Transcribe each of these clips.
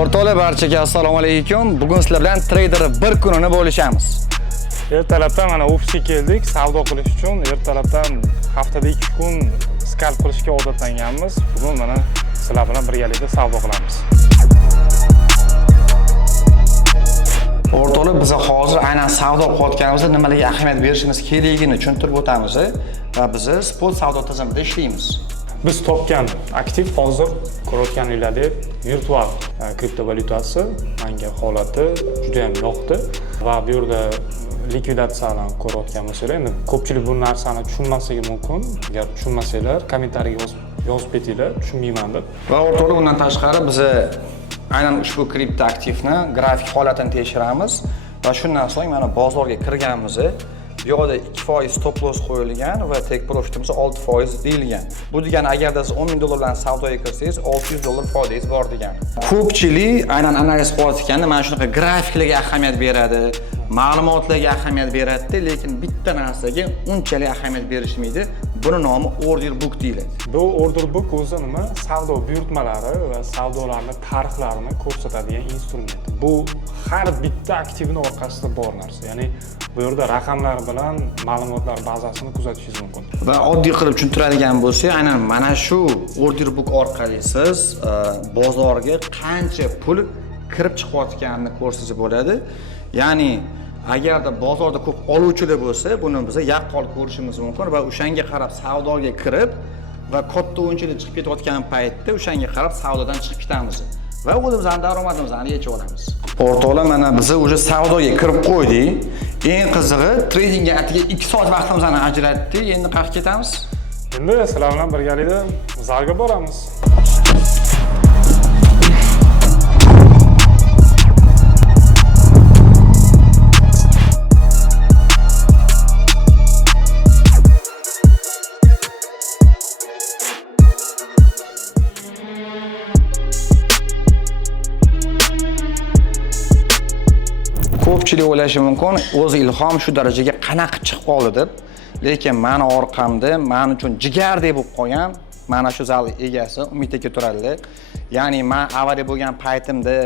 O'rtoqlar barchaga assalomu alaykum. Bugun sizlar bilan trader bir kunini bo'lishamiz. Ertalabdan mana ofisga keldik savdo qilish uchun. Ertalabdan haftada 2 kun skalp qilishga odatlanganmiz. Bugun mana sizlar bilan birgalikda savdo qilamiz. O'rtoqlar, biz hozir aynan savdo qilayotganimizda nimalarga ahamiyat berishimiz kerakligini tushuntirib o'tamiz va biz spot savdo tizimida ishlaymiz. Biz topgan aktiv hozir ko'rayotganinglardek virtual kriptovalyutasi menga holati juda ham yoqdi va bu yerda likvidatsiyani ko'rayotgan bo'lsanglar, endi ko'pchilik bu narsani tushunmasligi mumkin. Agar tushunmasanglar, kommentariyga yozib ketinglar, tushunmayman deb. Va o'rtoqlar, undan tashqari biz aynan ushbu kripto aktivni grafik holatini tekshiramiz va shundan so'ng mana bozorga kirganimizni bu yoqda 2% stop loss qo'yilgan va take profitimiz 6% deyilgan. Bu degani agarda siz 10 ming dollar bilan savdoga kirsangiz 600 dollar foydangiz bor degani. Ko'pchilik aynan analiz qilayotganda mana shunaqa grafiklarga ahamiyat beradi, ma'lumotlarga ahamiyat beradi, lekin bitta narsaga unchalik ahamiyat berishmaydi. Buni nomi order book deyiladi. Bu order book o'zi nima? Savdo buyurtmalari va savdolarning tarixlarini ko'rsatadigan instrument. Bu har bitta aktivning orqasida bor narsa. Ya'ni bu yerda raqamlar bilan ma'lumotlar bazasini kuzatishingiz mumkin. Va oddiy qilib tushuntiradigan bo'lsak, aynan mana shu order book orqali siz bozorga qancha pul kirib chiqayotganini ko'rsatsa bo'ladi. Ya'ni agarda bozorda ko'p oluvchilar bo'lsa, buni biz yaqqol ko'rishimiz mumkin va o'shanga qarab savdoga kirib va katta o'yinchilar chiqib ketayotgan paytda o'shanga qarab savdodan chiqib ketamiz va o'zimizning daromadimizni yechib olamiz. O'rtoqlar, mana biz o'sha savdoga kirib qo'ydik. Eng qizig'i, tradingga atiga 2 soat vaqtimizni ajratdik. Endi qayerga ketamiz? Endi sizlar bilan birgalikda zalga boramiz. Ko'pchilik o'ylashi mumkin, o'zi Ilhom shu darajaga qanaqa chiqib qoldi deb. Lekin meni orqamda men uchun jigardek bo'lib qolgan mana shu zal egasi Umid aka turadilar. Ya'ni men avariya bo'lgan paytimda,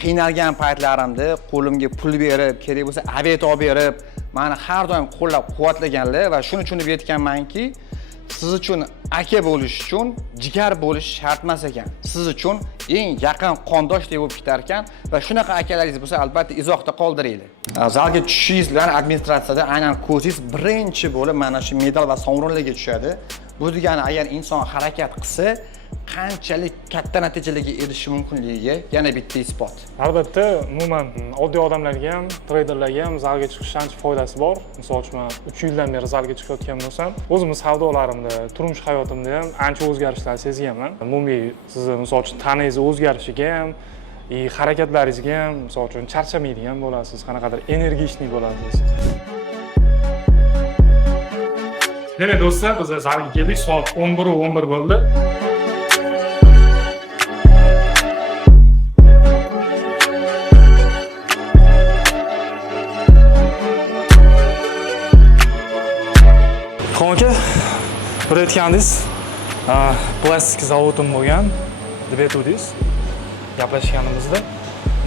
qiynalgan paytlarimda qo'limga pul berib, kerak bo'lsa aviat olib berib, meni har doim qo'llab-quvvatlaganlar va shuni tushunib yetganmanki, siz uchun aka bo'lish uchun jigar bo'lish shart emas ekan. Siz uchun eng yaqin qondoshdek bo'lib ketar ekan va shunaqa akalaringiz bo'lsa, albatta izohda qoldiringlar. Zalga tushishingiz bilan administratsiyada aynan ko'zingiz birinchi bo'lib mana shu medal va sovrinlarga tushadi. Bu degani agar inson harakat qilsa, qanchalik katta natijalarga erishishi mumkinligiga yana bitta isbot. Albatta, umuman oddiy odamlarga ham, treyderlarga ham zalga chiqishdan foydasi bor. Misol uchun 3 yildan beri zalga chiqayotgan bo'lsam, o'zim savdolarimda, turmush hayotimda ham ancha o'zgarishlar sezganman. Umumiy sizni misol uchun taningiz o'zgarishiga ham, harakatlaringizga ham misol uchun charchamaydigan bo'lasiz, qanaqadir energichniy bo'lasiz. Demak do'stlar, biz zalga keldik, soat 11:11 bo'ldi. Aka, bir aytgandingiz, plastik zavodim bo'lgan deb aytdingiz. Gaplashganimizda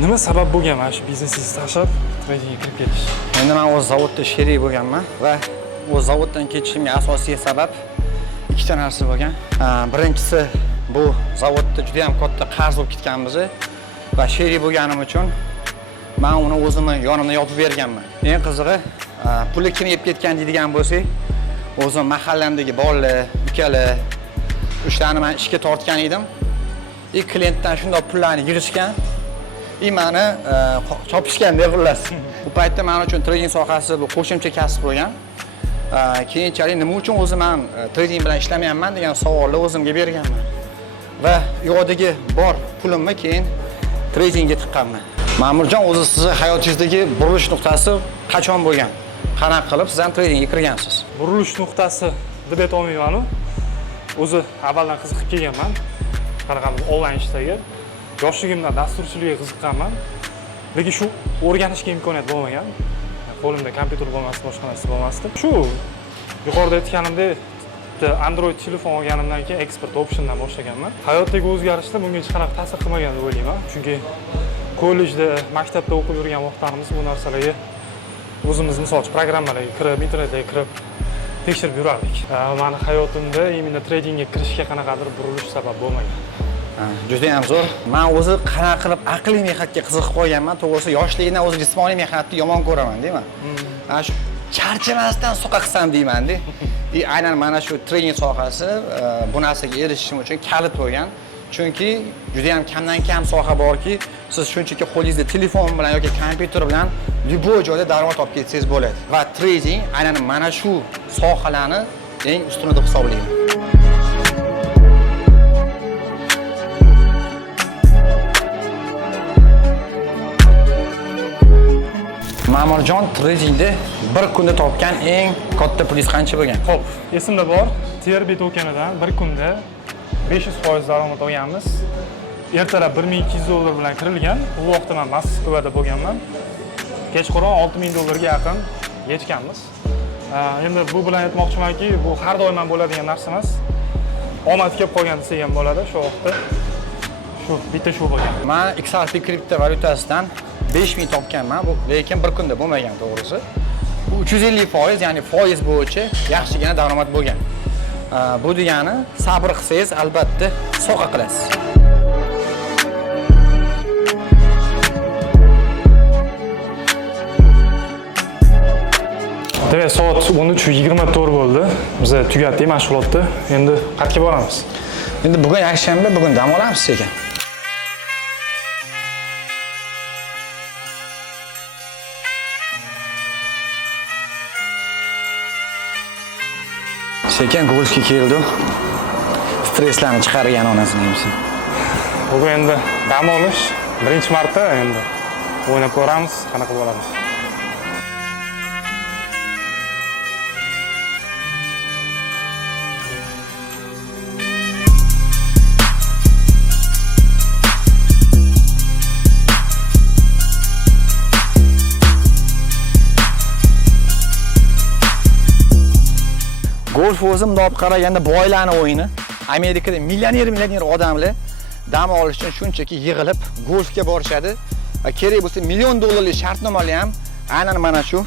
nima sabab bo'lgan mana shu biznesingizni tashlab tradingga kirib ketish? Endi men o'z zavodda sherik bo'lganman va o'z zavoddan ketishimga asosiy sabab ikkita narsa bo'lgan. Birinchisi, bu zavodda juda ham katta qarz bo'lib ketganmiz va sherik bo'lganim uchun men uni o'zimni yonimda yopib berganman. Eng qizig'i, pulni kim yeb ketgan deydigan bo'lsak, o'zim mahallamdagi bolalar, ukalar, ularni men ishga tortgan edim. Klientdan shunday pullarni yig'ishgan, meni chopishgan deb xullas. Bu paytda men uchun trading sohasi bu qo'shimcha kasb bo'lgan. Keyinchalik nima uchun o'zim men trading bilan ishlamayapman degan savolni o'zimga berganman. Va yo'qdagi bor pulimni keyin tradingga tiqqanman. Ma'murjon, o'zi sizning hayotingizdagi burilish nuqtasi qachon bo'lgan? Qanaqa qilib siz ham tradingga kirgansiz? Burilish nuqtasi deb aytolmayman-ku. O'zi avvaldan qiziqib kelganman. Qanaqadir onlayn ishdagi. Yoshligimdan dasturchilikka qiziqqanman. Lekin shu o'rganishga imkoniyat bo'lmagan. Qo'limda kompyuter bo'lmasdi, boshqa narsa bo'lmasdi. Shu yuqorida aytganimdek Android telefon olganimdan keyin expert optiondan boshlaganman. Hayotdagi o'zgarishlar bunga hech qanaqa ta'sir qilmagan deb o'ylayman. Chunki kollejda, maktabda o'qib yurgan vaqtlarimiz bu narsalarga o'zimiz misol uchun programmalarga kirib, internetga kirib tekshirib yurardik. Meni hayotimda imенно tradingga kirishga qanaqadir burilish sabab bo'lmagan. Juda ham zo'r. Men o'zi qanaqa qilib aqliy mehnatga qiziqib qolganman. To'g'risi, yoshligimdan o'zi jismoniy mehnatni yomon ko'raman, deyman. Ana shu charchamasdan so'qa qilsam deyman-da. Aynan mana shu trading sohasi bu narsaga erishishim uchun kalit bo'lgan. Chunki juda ham kamdan kam soha borki, siz shunchaki qo'lingizda telefon bilan yoki kompyuter bilan любой joyda daromad topib ketsangiz bo'ladi. Va trading aynan mana shu sohalarni eng ustuni deb hisoblayman. Ma'murjon tradingda bir kunda topgan eng katta pulingiz qancha bo'lgan? Xo'p, esimda bor. TRB tokenidan bir kunda 500% daromad olganmiz. Ertalab $1200 bilan kirilgan. Bu vaqtda men Moskvada bo'lganman. Kechqurun $6000 yaqin yechganmiz. Endi bu bilan aytmoqchimanki, bu har doim ham bo'ladigan narsa emas. Omad kelib qolgan desak ham bo'ladi shu vaqtda. Bitta shu bo'lgan. Men XRP kriptovalyutasidan 5000 topganman, lekin bir kunda bo'lmagan to'g'risi. Bu 350%, ya'ni foiz bo'yicha yaxshigina daromad bo'lgan. Bu degani sabr qilsangiz albatta soqa qilasiz. Demak, soat 13:24 bo'ldi. Biz tugatdik mashg'ulotni. Endi qayerga boramiz? Endi bugun yakshanba, bugun dam olamiz ekan. Sekin golfga keldi. Stresslarni chiqargan onasini emsin. Bugun endi dam olish birinchi marta endi o'ynab ko'ramiz, qanaqa bo'ladi. Golf o'zim olib qaraganda boylarning o'yini. Amerikada millioner odamlar dam olish uchun shunchaki yig'ilib golfga borishadi. Va kerak bo'lsa $1,000,000 shartnomalar ham aynan mana shu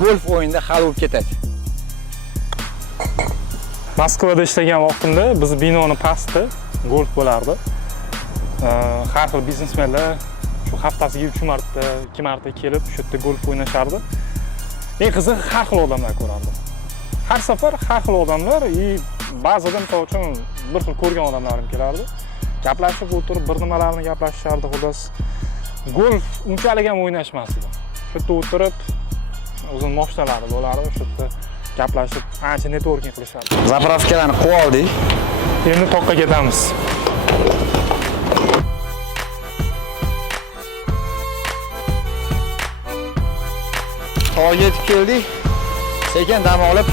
golf o'yinida hal bo'lib ketadi. Moskvada ishlagan vaqtimda biz binoni pastida golf bo'lardi. Har xil biznesmenlar shu haftasiga 3 marta, 2 marta kelib shu yerda golf o'ynashardi. Eng qizig'i har xil odamlar ko'rardi. Har safar har xil odamlar, ba'zida misol uchun bir xil ko'rgan odamlar ham kelardi. Gaplashib o'tirib, bir nimalarni gaplashishardi, xolos. Golf unchalik ham o'ynashmasdi. Shu yerda o'tirib, o'zini mashqlari bo'lardi, shu yerda gaplashib, ancha networking qilishardi. Zapravkalarni qo'yib oldik. Endi toqqa ketamiz. To'g'ri yetib keldik. Sekin dam olib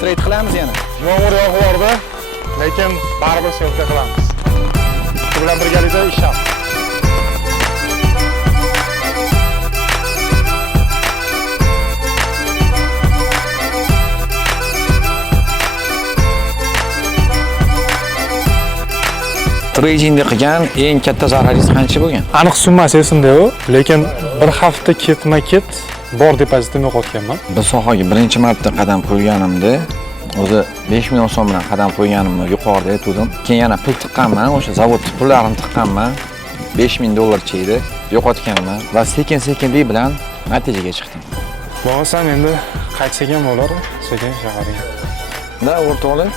trade qilamiz yana. Yomg'ir yog'ib, lekin baribir selfie qilamiz. Shu bilan birgalikda ishlar. Tradingda qilgan eng katta zararingiz qancha bo'lgan? Aniq summasi esimda yo'q, lekin bir hafta ketma-ket bor depozitimni yo'qotganman. Bu sohaga birinchi marta qadam qo'yganimda o'zi 5 million so'm bilan qadam qo'yganimni yuqorida aytdim. Keyin yana pul tiqqanman, o'sha zavod pullarini tiqqanman. $5,000 edi, yo'qotganman va sekin-sekinlik bilan natijaga chiqdim. Bo'lmasam endi qaytsak ham bo'lar, sekin shaharga. Da o'rtoqlar,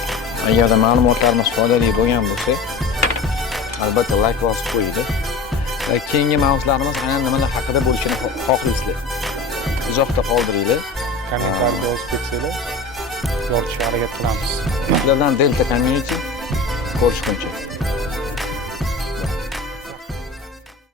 agarda ma'lumotlarimiz foydali bo'lgan bo'lsa, albatta like bosib qo'ying. Va keyingi mavzularimiz aynan nimalar haqida bo'lishini xohlaysizlar? Izohda qoldiringlar. Kommentariyada yozib ketsanglar, yoritishga harakat qilamiz. Sizlardan Delta Community ko'rishguncha.